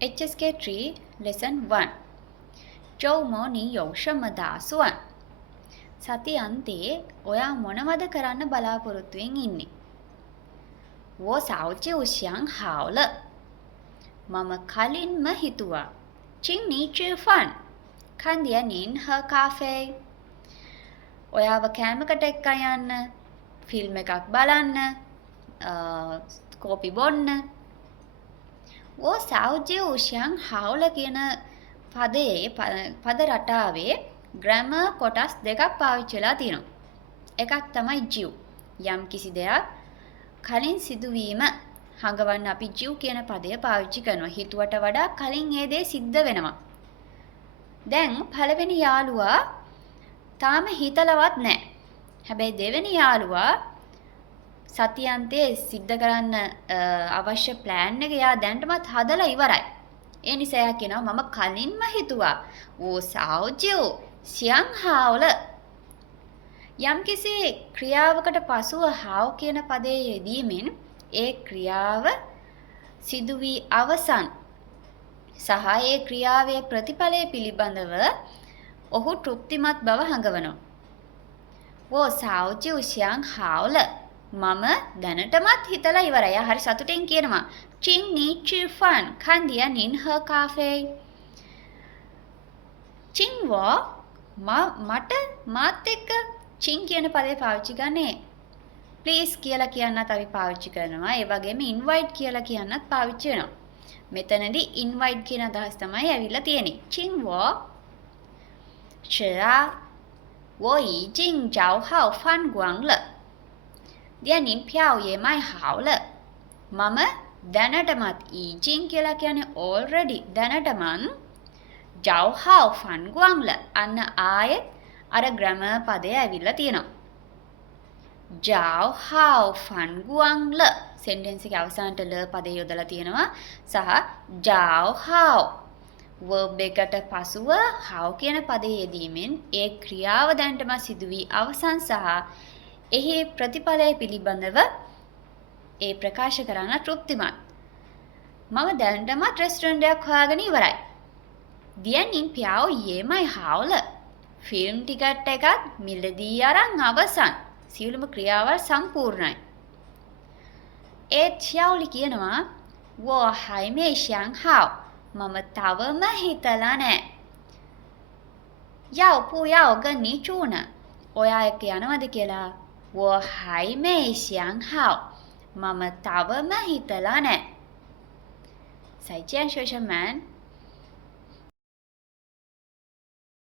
HSK 3 Lesson 1周末你有什么打算? සති අන්තයේ ඔයා මොනවද කරන්න බලාපොරොත්තුවෙන් ඉන්නේ? 我早就想好了. මම කලින්ම හිතුවා. 请你吃饭. 看点您喝咖啡. ඔයාව කෑමකට එක්ක යන්න, ෆිල්ම් එකක් බලන්න, කෝපි බොන්න. 我早就想好了කියන පදයේ පද රටාවේ grammar කොටස් දෙකක් පාවිච්චි වෙලා තියෙනවා. එකක් තමයි jiw. යම් කිසි දෙයක් කලින් සිදුවීම හඟවන්න අපි jiw කියන පදය පාවිච්චි කරනවා. හිතුවට වඩා කලින් ඒ දේ සිද්ධ වෙනවා. දැන් පළවෙනි යාළුවා තාම හිතලවත් නැහැ. හැබැයි දෙවෙනි යාළුවා සතියන්තේ සිද්ධ කරන්න අවශ්‍ය ප්ලෑන් එක එයා දැන්ටමත් හදලා ඉවරයි. ඒ නිසා එයා කියනවා මම කලින්ම හිතුවා. 我早就想好了. යම්කිසි ක්‍රියාවකට පසුව how කියන පදයේ යෙදීමෙන් ඒ ක්‍රියාව සිදු වී අවසන් සහ ඒ ක්‍රියාවේ ප්‍රතිඵලය පිළිබඳව ඔහු තෘප්තිමත් බව හඟවනවා. 我早就想好了. මම දැනටමත් හිතලා ඉවරයි. එයා හරි සතුටින් කියනවා. 请你吃饭，看点您喝咖啡。请我මට මාත් එක්ක චින් කියන පදේ පාවිච්චි ගන්නේ ප්ලීස් කියලා කියන්නත් අපි පාවිච්චි කරනවා. ඒ වගේම ඉන්වයිට් කියලා කියන්නත් පාවිච්චි වෙනවා. මෙතනදී ඉන්වයිට් කියන අදහස තමයි ඇවිල්ලා තියෙන්නේ. 请我是啊，我已经找好饭馆了。店您票也买好了. මම දැනටමත් 已经කියලා කියන්නේ already දැනටමත් 找好饭馆了. අන්න ආයෙත් අර grammar පදය ඇවිල්ලා තියෙනවා. 找好饭馆了. sentence එකේ අවසානට ල පදේ යොදලා තියෙනවා. සහ 找好verb එකට පසුව how කියන පදේ යෙදීමෙන් ඒ ක්‍රියාව දැනටම සිදු වී අවසන් සහ එහි ප්‍රතිඵලය පිළිබඳව ඒ ප්‍රකාශ කරන තෘප්තිමත්. මම දැනටමත් රෙස්ටුරන්ට් එකක් හොයාගෙන ඉවරයි. 店您票也买好了. ෆිල්ම් ටිකට් එකත් මිලදී අරන් අවසන්. සියලුම ක්‍රියාවල් සම්පූර්ණයි. ඒත් ශාවුලි කියනවා 我还没想好. මම තවම හිතලා නැහැ. 要不要跟你住呢? ඔයා එක්ක යනවද කියලා? 我还没想好. මම තවම හිතලා නැහැ. 再见，学生们。